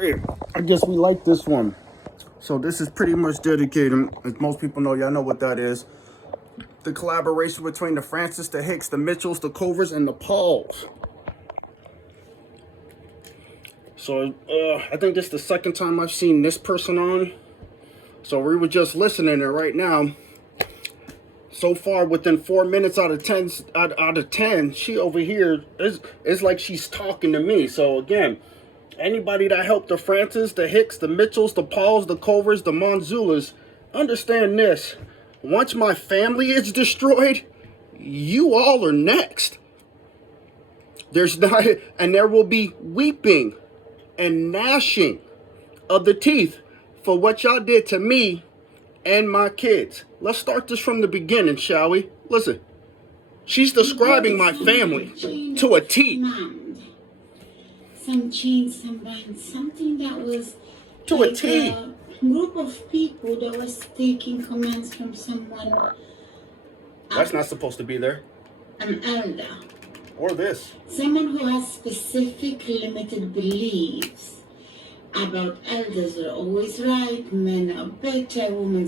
I guess we like this one. So this is pretty much dedicated, as most people know, y'all know what that is. The collaboration between the Francis, the Hicks, the Mitchells, the Covers, and the Pauls. So I think this is the second time I've seen this person on. So we were just listening, and right now, so far within 4 minutes out of 10, she over here is like she's talking to me. So again, anybody that helped the Francis, the Hicks, the Mitchells, the Pauls, the Covers, the Monzulas, understand this. Once my family is destroyed, you all are next. There's not, and there will be weeping and gnashing of the teeth for what y'all did to me and my kids. Let's start this from the beginning, shall we? Listen, she's describing my family to a T. Some chains, some bands, something that was to like a T. A group of people that was taking commands from someone. That's not supposed to be there. An elder. Or this. Someone who has specific limited beliefs about elders are always right, men are better, women,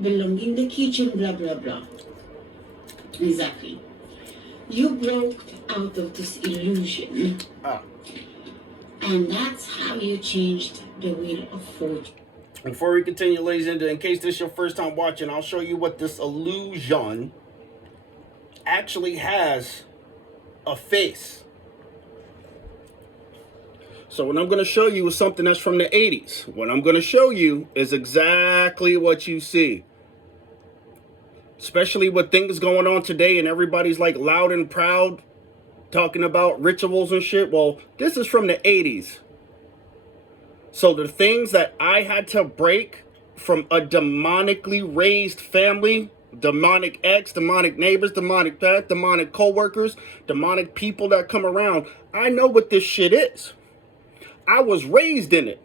belong in the kitchen, blah, blah, blah. Exactly. You broke out of this illusion. And that's how you changed the wheel of fortune. Before we continue, ladies and gentlemen, in case this is your first time watching, I'll show you what this illusion actually has a face. So what I'm going to show you is something that's from the 80s. What I'm going to show you is exactly what you see. Especially with things going on today and everybody's like loud and proud talking about rituals and shit. Well, this is from the 80s. So the things that I had to break from a demonically raised family, demonic ex, demonic neighbors, demonic dad, demonic co-workers, demonic people that come around, I know what this shit is. I was raised in it.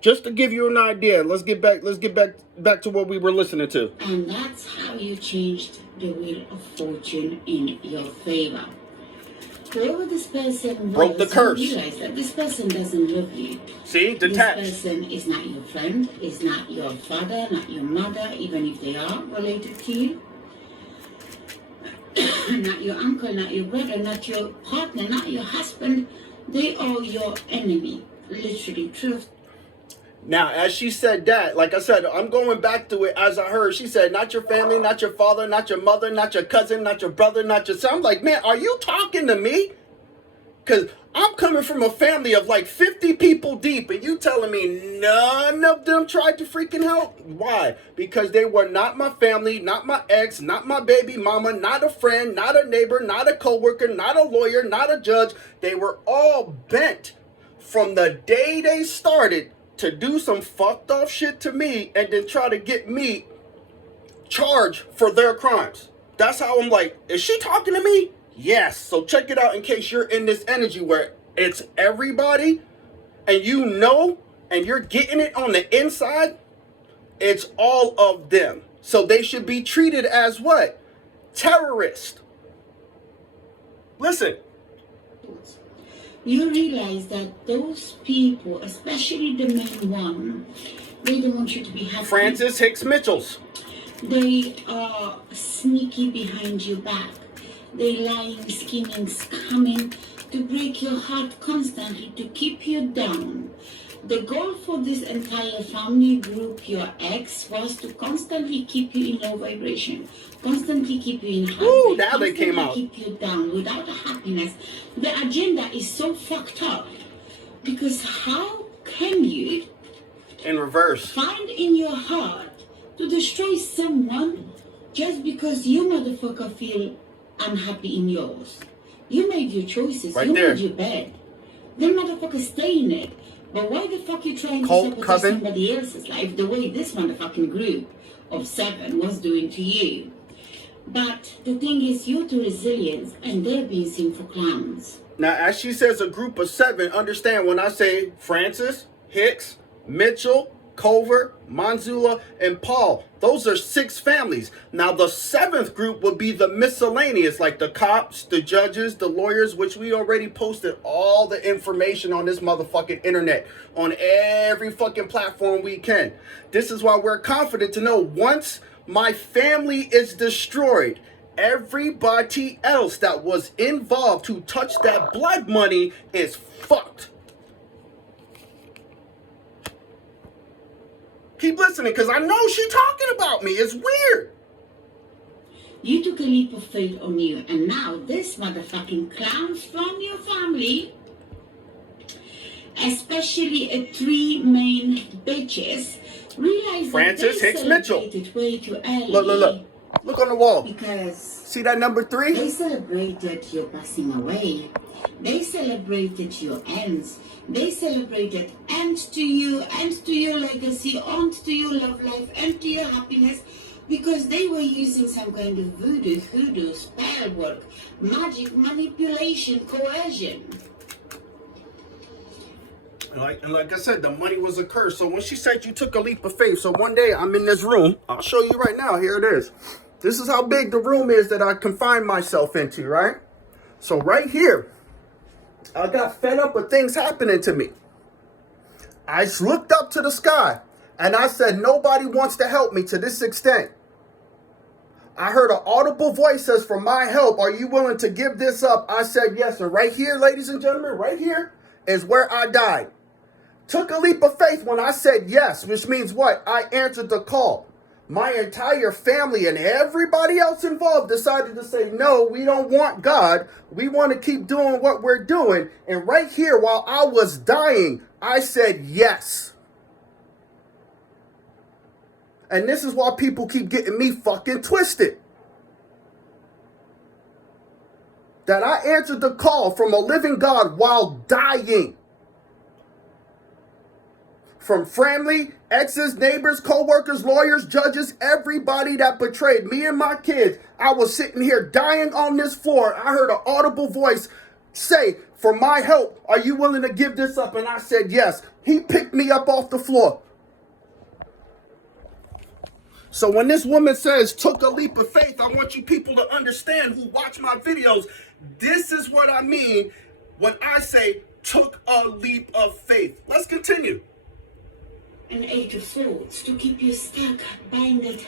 Just to give you an idea, let's get back to what we were listening to. And that's how you changed the wheel of fortune in your favor. Whoever this person broke the curse. You realize that this person doesn't love you. See, detached. This person is not your friend, is not your father, not your mother, even if they are related to you. Not your uncle, not your brother, not your partner, not your husband. They are your enemy, literally, truth. Now, as she said that, like I said, I'm going back to it as I heard. She said, not your family, not your father, not your mother, not your cousin, not your brother, not your son. I'm like, man, are you talking to me? Because I'm coming from a family of like 50 people deep, and you telling me none of them tried to freaking help? Why? Because they were not my family, not my ex, not my baby mama, not a friend, not a neighbor, not a coworker, not a lawyer, not a judge. They were all bent from the day they started to do some fucked off shit to me and then try to get me charged for their crimes. That's how I'm like, is she talking to me? Yes. So check it out in case you're in this energy where it's everybody and you know and you're getting it on the inside. It's all of them. So they should be treated as what? Terrorists. Listen. You realize that those people, especially the main one, they don't want you to be happy. Francis Hicks Mitchells. They are sneaky behind your back. They lying, scheming, scamming to break your heart constantly, to keep you down. The goal for this entire family group, your ex, was to constantly keep you in low vibration, constantly keep you in high. Ooh, now they came out. Keep you down without happiness. The agenda is so fucked up because how can you, in reverse, find in your heart to destroy someone just because you motherfucker feel unhappy in yours? You made your choices. Right you there. made your bed. Them motherfuckers stay in it. But why the fuck you trying to sabotage somebody else's life the way this motherfucking group of 7 was doing to you? But the thing is, you're too resilient and they're being seen for clowns. Now, as she says, a group of 7, understand when I say Francis, Hicks, Mitchell, Culver, Manzula, and Paul. Those are 6 families. Now, the 7th group would be the miscellaneous, like the cops, the judges, the lawyers, which we already posted all the information on this motherfucking internet, on every fucking platform we can. This is why we're confident to know once my family is destroyed, everybody else that was involved who touched that blood money is fucked. Keep listening, because I know she talking about me. It's weird. You took a leap of faith on you, and now this motherfucking clowns from your family, especially 3 main bitches, realize Francis that Hicks Mitchell. way too early. Look. Look on the wall. Because see that number 3? they celebrated your passing away. They celebrated your ends. They celebrated end to you, end to your legacy, end to your love life, end to your happiness, because they were using some kind of voodoo, hoodoo, spell work, magic, manipulation, coercion. And like I said, the money was a curse. So when she said you took a leap of faith, so one day I'm in this room. I'll show you right now. Here it is. This is how big the room is that I confined myself into, right? So right here, I got fed up with things happening to me. I looked up to the sky and I said, nobody wants to help me to this extent. I heard an audible voice says, for my help, are you willing to give this up? I said yes. And right here, ladies and gentlemen, right here is where I died. Took a leap of faith when I said yes, which means what? I answered the call. My entire family and everybody else involved decided to say, no, we don't want God. We want to keep doing what we're doing. And right here, while I was dying, I said yes. And this is why people keep getting me fucking twisted. That I answered the call from a living God while dying. From family, exes, neighbors, co-workers, lawyers, judges, everybody that betrayed me and my kids. I was sitting here dying on this floor. I heard an audible voice say, for my help, are you willing to give this up? And I said yes. He picked me up off the floor. So when this woman says, took a leap of faith, I want you people to understand who watch my videos. This is what I mean when I say, took a leap of faith. Let's continue. An age of thoughts to keep you stuck, blinded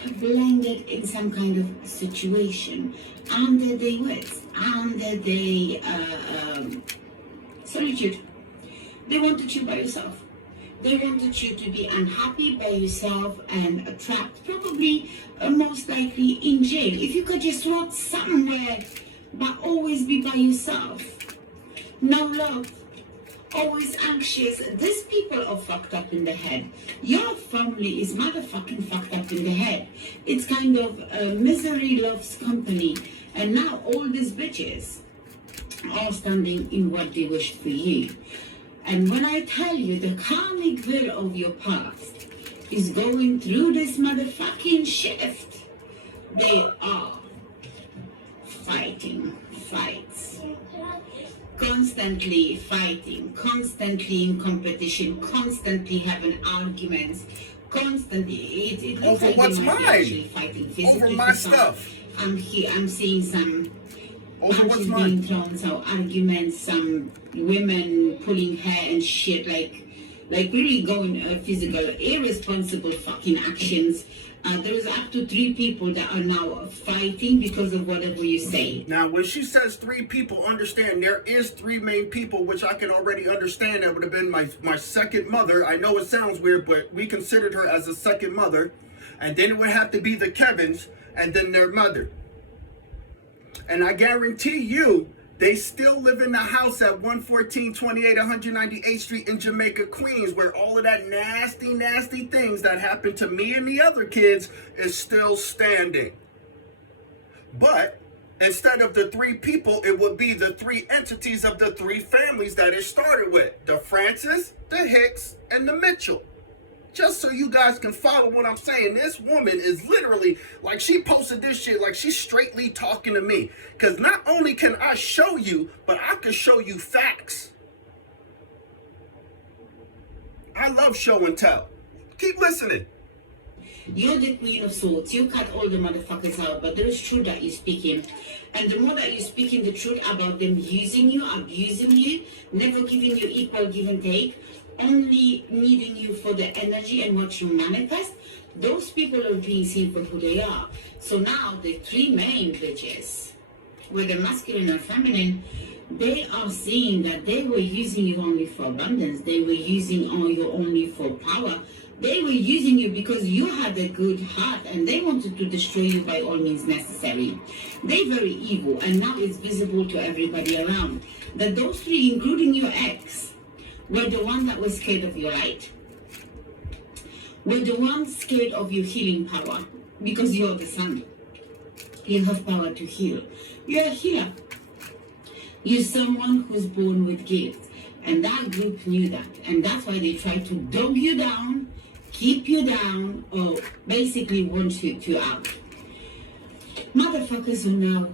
in some kind of situation, under the words, under the solitude. They wanted you by yourself. They wanted you to be unhappy by yourself and trapped, probably most likely in jail. If you could just rot somewhere, but always be by yourself. No love. Always anxious. These people are fucked up in the head. Your family is motherfucking fucked up in the head. It's kind of misery loves company. And now all these bitches are standing in what they wished for you. And when I tell you the karmic will of your past is going through this motherfucking shift, they are fighting fights. Constantly fighting, constantly in competition, constantly having arguments, constantly. It looks over like what's they might be mine? actually fighting physically. Over my stuff. I'm seeing some Over what's punches mine? being thrown, some arguments, some women pulling hair and shit, like really going physical, irresponsible fucking actions. There's up to 3 people that are now fighting because of whatever you say. Now, when she says 3 people, understand there is 3 main people, which I can already understand. That would have been my second mother. I know it sounds weird, but we considered her as a second mother. And then it would have to be the Kevins and then their mother. And I guarantee you, they still live in the house at 11428 198th Street in Jamaica, Queens, where all of that nasty, nasty things that happened to me and the other kids is still standing. But instead of the 3 people, it would be the 3 entities of the 3 families that it started with. The Francis, the Hicks, and the Mitchell. Just so you guys can follow what I'm saying, this woman is literally, like, she posted this shit like she's straightly talking to me. Because not only can I show you, but I can show you facts. I love show and tell. Keep listening. You're the queen of swords. You cut all the motherfuckers out, but there is truth that you're speaking. And the more that you're speaking the truth about them using you, abusing you, never giving you equal give and take, only needing you for the energy and what you manifest, those people are being seen for who they are. So now the three main bitches, with the masculine and feminine, they are seeing that they were using you only for abundance. They were using you only for power. They were using you because you had a good heart and they wanted to destroy you by all means necessary. They're very evil, and now it's visible to everybody around that those three, including your ex, were the one that was scared of your light. Were the ones scared of your healing power, because you're the sun. You have power to heal. You're a healer. You're someone who's born with gifts. And that group knew that. And that's why they tried to dog you down, keep you down, or basically want you out. Motherfuckers are now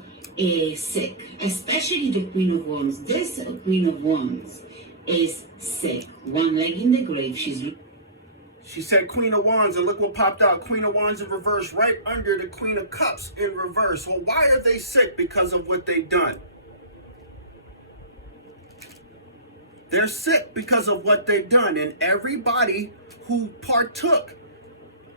sick, especially the Queen of Wands. This Queen of Wands is sick. One leg in the grave. She said Queen of Wands, and look what popped out. Queen of Wands in reverse, right under the Queen of Cups in reverse. Well, why are they sick? Because of what they've done. They're sick because of what they've done. And everybody who partook,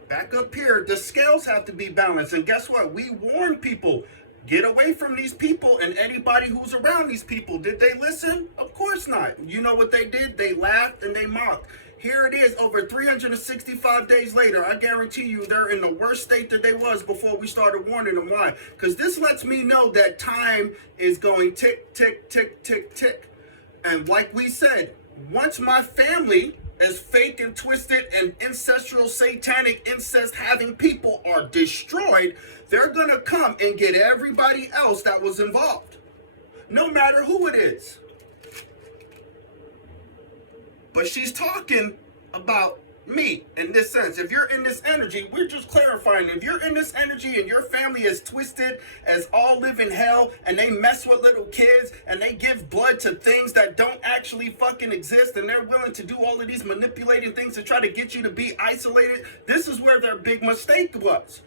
back up here, the scales have to be balanced. And guess what? We warn people, get away from these people and anybody who's around these people. Did they listen? Of course not. You know what they did? They laughed and they mocked. Here it is, over 365 days later. I guarantee you they're in the worst state that they was before we started warning them. Why? Because this lets me know that time is going tick, tick, tick, tick, tick. And like we said, once my family, as fake and twisted and ancestral satanic incest having people are destroyed, they're going to come and get everybody else that was involved. No matter who it is. But she's talking about me in this sense. If you're in this energy, we're just clarifying. If you're in this energy and your family is twisted as all live in hell and they mess with little kids and they give blood to things that don't actually fucking exist and they're willing to do all of these manipulating things to try to get you to be isolated, this is where their big mistake was.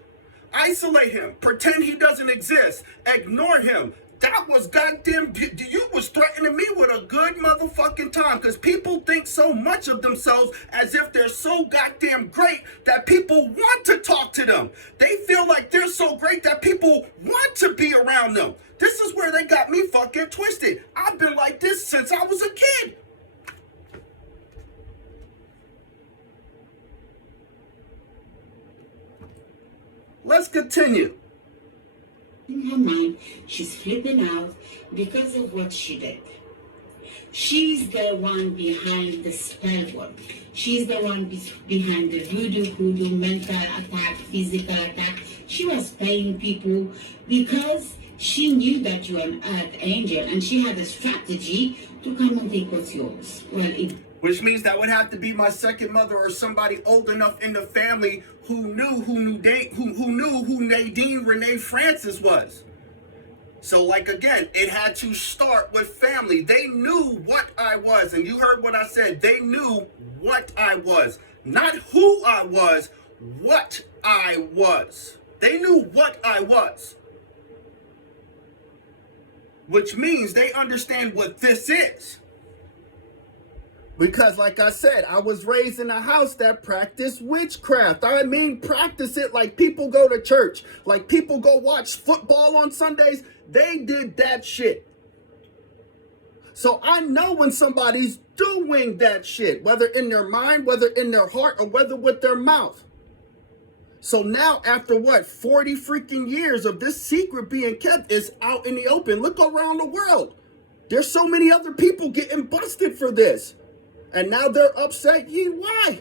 Isolate him. Pretend he doesn't exist. Ignore him. That was goddamn, you was threatening me with a good motherfucking time, because people think so much of themselves as if they're so goddamn great that people want to talk to them. They feel like they're so great that people want to be around them. This is where they got me fucking twisted. I've been like this since I was a kid. Let's continue. In her mind, she's flipping out because of what she did. She's the one behind the spell work. She's the one behind the voodoo, hoodoo, mental attack, physical attack. She was paying people because she knew that you were an earth angel, and she had a strategy to come and take what's yours. Which means that would have to be my second mother or somebody old enough in the family who knew who Nadine Renee Francis was. So like again, it had to start with family. They knew what I was, and you heard what I said. They knew what I was, not who I was, what I was. They knew what I was. Which means they understand what this is. Because like I said, I was raised in a house that practiced witchcraft. I mean, practice it like people go to church, like people go watch football on Sundays. They did that shit. So I know when somebody's doing that shit, whether in their mind, whether in their heart, or whether with their mouth. So now after what, 40 freaking years of this secret being kept is out in the open. Look around the world. There's so many other people getting busted for this. And now they're upset. Why?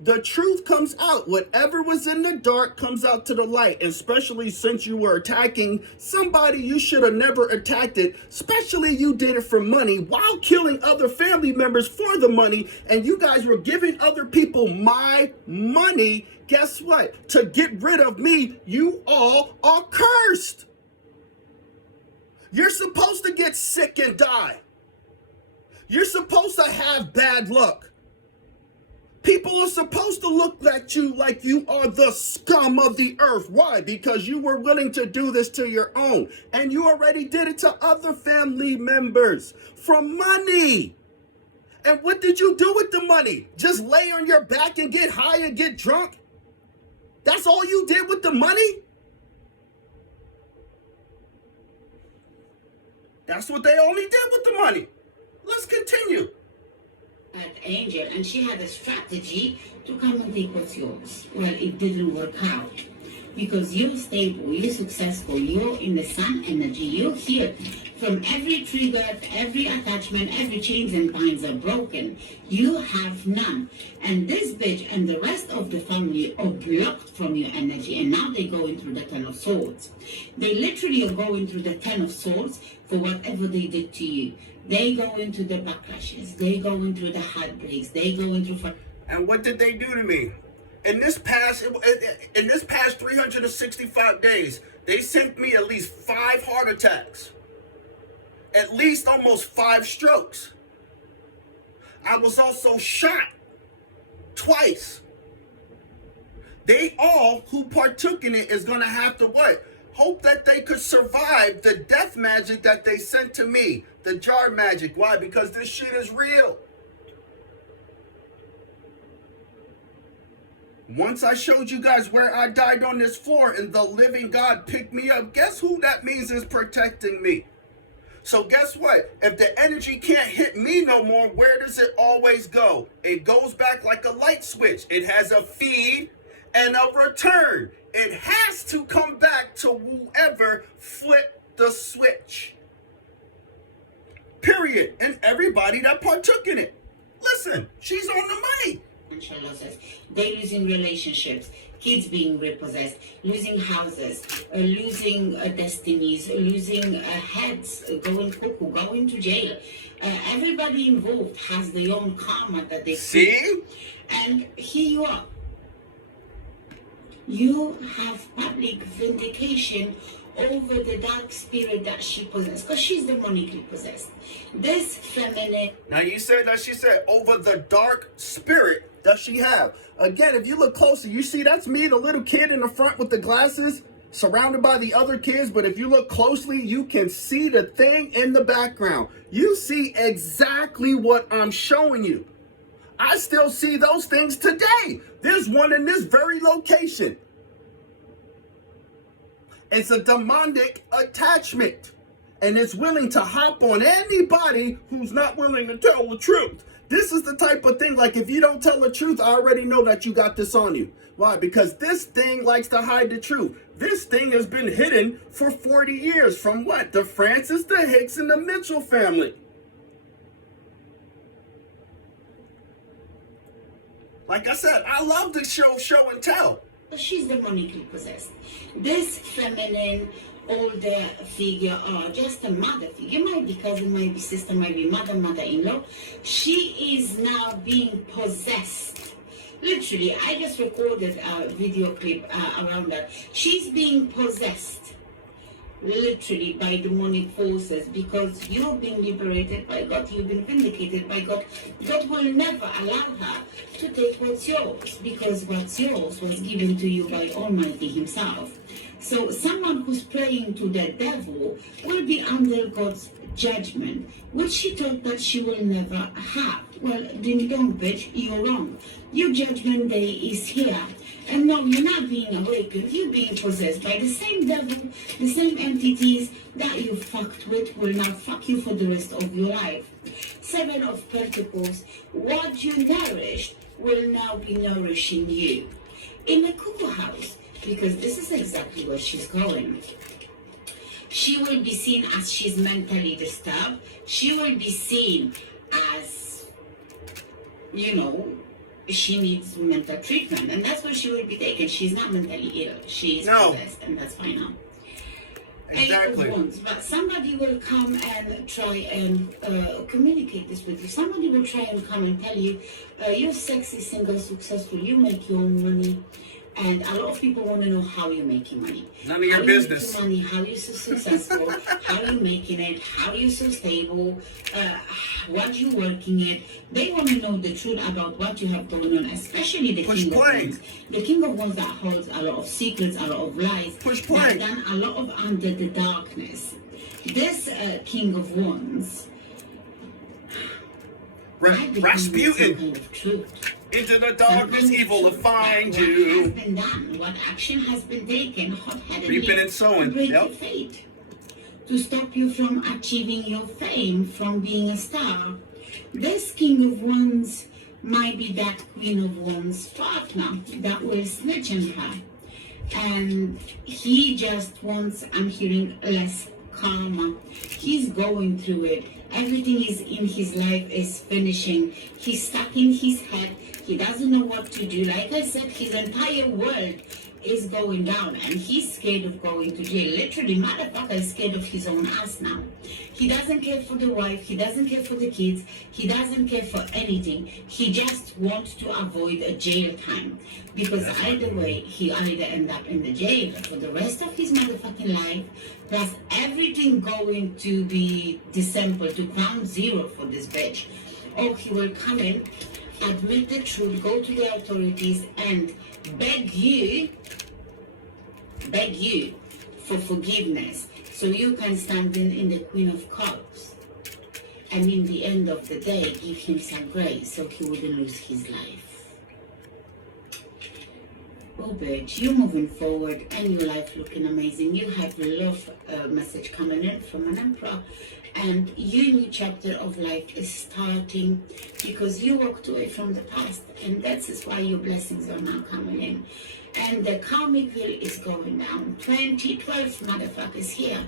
The truth comes out. Whatever was in the dark comes out to the light. Especially since you were attacking somebody you should have never attacked it. Especially you did it for money while killing other family members for the money. And you guys were giving other people my money. Guess what? To get rid of me, you all are cursed. You're supposed to get sick and die. You're supposed to have bad luck. People are supposed to look at you like you are the scum of the earth. Why? Because you were willing to do this to your own. And you already did it to other family members for money. And what did you do with the money? Just lay on your back and get high and get drunk? That's all you did with the money? That's what they only did with the money. Let's continue. At Angel, and she had a strategy to come and take what's yours. Well, it didn't work out because you're stable, you're successful, you're in the sun energy, you're healed from every trigger, every attachment, every chains and binds are broken. You have none. And this bitch and the rest of the family are blocked from your energy, and now they're going through the Ten of Swords. They literally are going through the Ten of Swords for whatever they did to you. They go into the backlashes. They go into the heartbreaks. They go into. And what did they do to me? In this past 365 days, they sent me at least 5 heart attacks. At least almost 5 strokes. I was also shot twice. They all who partook in it is going to have to what? Hope that they could survive the death magic that they sent to me. The jar magic. Why? Because this shit is real. Once I showed you guys where I died on this floor and the living God picked me up, guess who that means is protecting me? So guess what? If the energy can't hit me no more, where does it always go? It goes back like a light switch. It has a feed and a return. It has to come back to whoever flipped the switch. Period. And everybody that partook in it. Listen, she's on the money. Losses. They losing relationships, kids being repossessed, losing houses, losing destinies, losing heads, going cuckoo, going to jail. Everybody involved has their own karma that they see. And here you are. You have public vindication over the dark spirit that she possessed, because she's demonically possessed. This feminine. Now you said that she said over the dark spirit that she have. Again, if you look closer, you see that's me, the little kid in the front with the glasses, surrounded by the other kids. But if you look closely, you can see the thing in the background. You see exactly what I'm showing you. I still see those things today. There's one in this very location. It's a demonic attachment, and it's willing to hop on anybody who's not willing to tell the truth. This is the type of thing, like if you don't tell the truth, I already know that you got this on you. Why? Because this thing likes to hide the truth. This thing has been hidden for 40 years from what? The Francis, the Hicks, and the Mitchell family. Like I said, I love the show and tell. She's demonically possessed. This feminine, older figure, or just a mother figure, might be cousin, might be sister, might be mother, mother-in-law. She is now being possessed. Literally, I just recorded a video clip around that. She's being possessed. Literally by demonic forces, because you've been liberated by God, you've been vindicated by God. God will never allow her to take what's yours, because what's yours was given to you by Almighty Himself. So someone who's praying to the devil will be under God's judgment, which she thought that she will never have. Well, ding dong, bitch, you're wrong. Your judgment day is here. And no, you're not being awakened. You're being possessed by the same devil, the same entities that you fucked with will now fuck you for the rest of your life. 7 of Pentacles, what you nourished will now be nourishing you. In the cuckoo house, because this is exactly where she's going. She will be seen as she's mentally disturbed. She will be seen as, you know, she needs mental treatment, and that's where she will be taken. She's not mentally ill. She's possessed, and that's fine now. Exactly. But somebody will come and try and communicate this with you. Somebody will try and come and tell you, you're sexy, single, successful, you make your own money, And a lot of people want to know how you're making money. None of your business. How you making money, how you're so successful, how you're making it, how you're so stable, what you're working at. They want to know the truth about what you have going on, especially the King of Wands. The King of Wands that holds a lot of secrets, a lot of lies, that done a lot of under the darkness. This King of Wands, Rasputin. Kind of truth. Into the darkness, evil will find you. What has been done, what action has been taken, hot-headedly, Reaping and sowing. to break your fate, to stop you from achieving your fame, from being a star. This King of Wands might be that Queen of Wands partner that will snitch on her. And he just wants, I'm hearing, less karma. He's going through it. Everything is in his life is finishing. He's stuck in his head. He doesn't know what to do. Like I said, his entire world is going down and he's scared of going to jail. Literally, motherfucker is scared of his own ass now. He doesn't care for the wife. He doesn't care for the kids. He doesn't care for anything. He just wants to avoid a jail time. Because either way, he either end up in the jail for the rest of his motherfucking life, plus everything going to be December to ground zero for this bitch. Or he will come in, admit the truth, go to the authorities and beg you for forgiveness so you can stand in the Queen of Cups. And in the end of the day, give him some grace so he wouldn't lose his life. Oh, bitch, you're moving forward and your life looking amazing. You have a love message coming in from an emperor. And your new chapter of life is starting because you walked away from the past. And that is why your blessings are now coming in. And the karmic wheel is going down. 2012 motherfuckers here.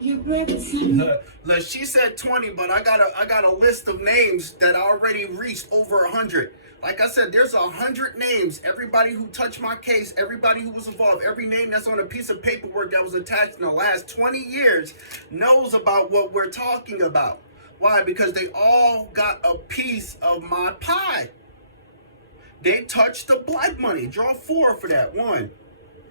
You brought some. Look, she said 20, but I got a list of names that already reached over 100. Like I said, there's 100 names. Everybody who touched my case, everybody who was involved, every name that's on a piece of paperwork that was attached in the last 20 years knows about what we're talking about. Why? Because they all got a piece of my pie. They touched the black money. Draw 4 for that. 1.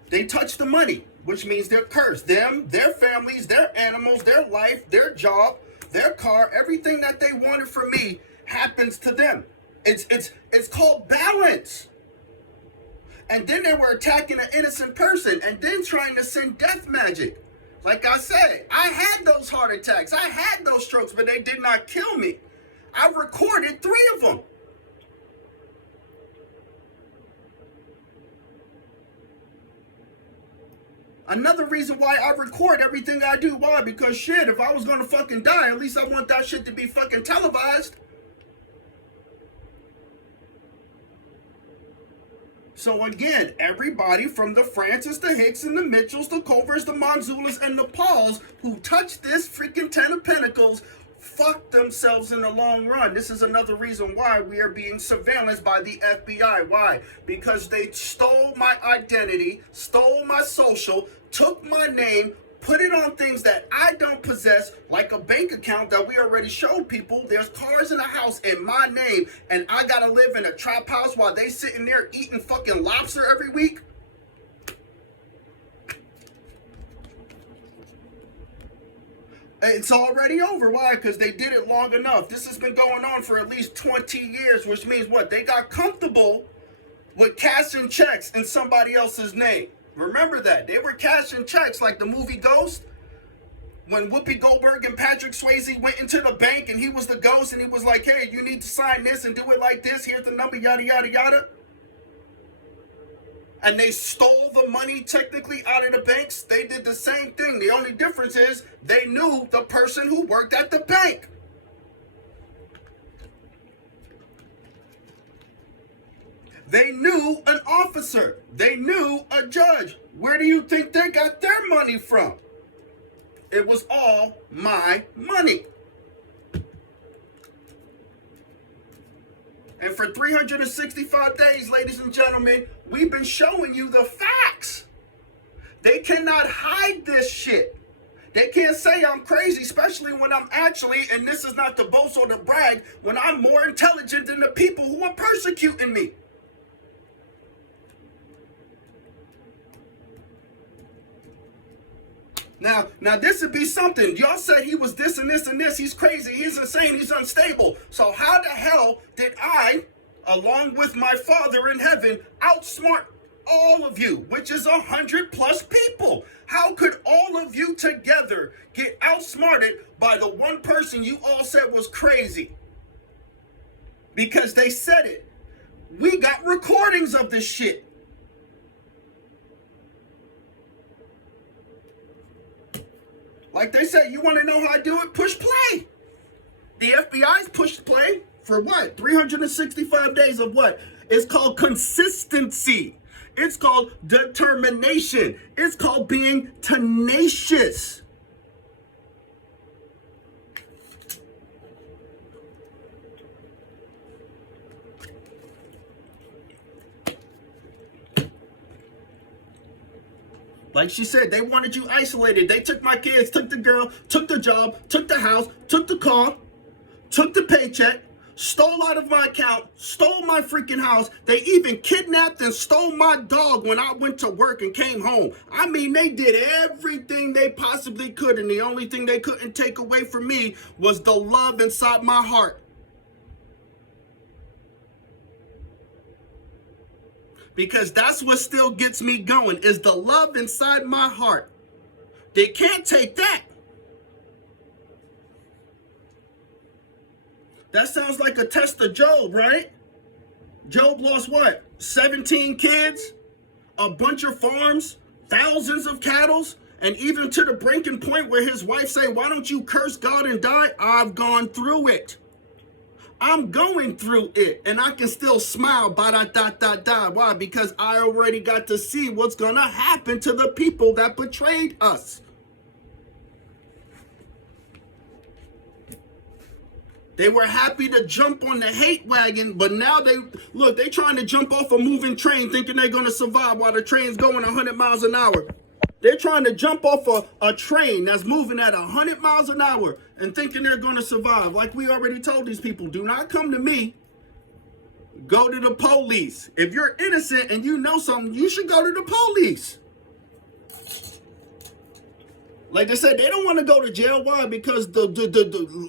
They touched the money, which means they're cursed. Them, their families, their animals, their life, their job, their car, everything that they wanted from me happens to them. It's called balance. And then they were attacking an innocent person and then trying to send death magic. Like I said, I had those heart attacks. I had those strokes, but they did not kill me. I recorded 3 of them. Another reason why I record everything I do. Why? Because shit, if I was gonna fucking die, at least I want that shit to be fucking televised. So again, everybody from the Francis, the Hicks, and the Mitchells, the Covers, the Monzulas, and the Pauls who touched this freaking 10 of Pentacles fucked themselves in the long run. This is another reason why we are being surveillanced by the FBI. Why? Because they stole my identity, stole my social, took my name, put it on things that I don't possess, like a bank account that we already showed people. There's cars in a house in my name, and I gotta live in a trap house while they sitting there eating fucking lobster every week. It's already over. Why? Because they did it long enough. This has been going on for at least 20 years, which means what? They got comfortable with cashing checks in somebody else's name. Remember that. They were cashing checks like the movie Ghost. When Whoopi Goldberg and Patrick Swayze went into the bank and he was the ghost and he was like, hey, you need to sign this and do it like this. Here's the number, yada, yada, yada. And they stole the money technically out of the banks. They did the same thing. The only difference is they knew the person who worked at the bank. They knew an officer. They knew a judge. Where do you think they got their money from? It was all my money. And for 365 days, ladies and gentlemen, we've been showing you the facts. They cannot hide this shit. They can't say I'm crazy, especially when I'm actually, and this is not to boast or to brag, when I'm more intelligent than the people who are persecuting me. Now this would be something. Y'all said he was this and this and this. He's crazy. He's insane. He's unstable. So how the hell did I, along with my Father in heaven, outsmart all of you, which is 100+ people? How could all of you together get outsmarted by the one person you all said was crazy? Because they said it. We got recordings of this shit. Like they say, you want to know how I do it? Push play. The FBI's pushed play for what? 365 days of what? It's called consistency. It's called determination. It's called being tenacious. Like she said, they wanted you isolated. They took my kids, took the girl, took the job, took the house, took the car, took the paycheck, stole out of my account, stole my freaking house. They even kidnapped and stole my dog when I went to work and came home. I mean, they did everything they possibly could, and the only thing they couldn't take away from me was the love inside my heart. Because that's what still gets me going, is the love inside my heart. They can't take that. That sounds like a test of Job, right? Job lost what? 17 kids, a bunch of farms, thousands of cattle, and even to the breaking point where his wife say, why don't you curse God and die? I've gone through it. I'm going through it, and I can still smile, ba-da-da-da-da. Why? Because I already got to see what's going to happen to the people that betrayed us. They were happy to jump on the hate wagon, but now they trying to jump off a moving train thinking they're going to survive while the train's going 100 miles an hour. They're trying to jump off a train that's moving at 100 miles an hour and thinking they're going to survive. Like we already told these people, do not come to me. Go to the police. If you're innocent and you know something, you should go to the police. Like they said, they don't want to go to jail. Why? Because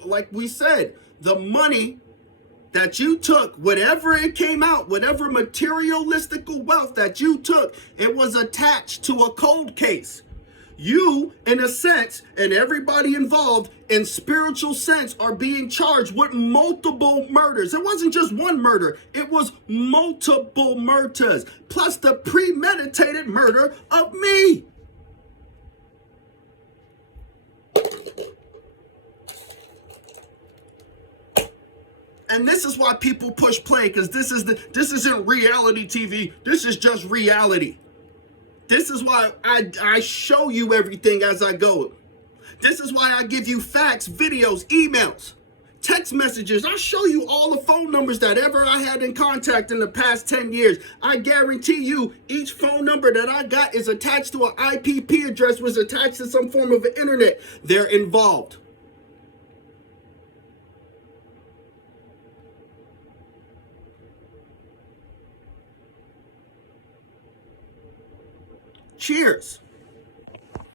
like we said, the money that you took, whatever it came out, whatever materialistic wealth that you took, it was attached to a cold case. You, in a sense, and everybody involved in spiritual sense are being charged with multiple murders. It wasn't just one murder. It was multiple murders, plus the premeditated murder of me. And this is why people push play, because this isn't reality TV. This is just reality. This is why I show you everything as I go. This is why I give you facts, videos, emails, text messages. I show you all the phone numbers that ever I had in contact in the past 10 years. I guarantee you each phone number that I got is attached to an IPP address, was attached to some form of internet. They're involved. Cheers.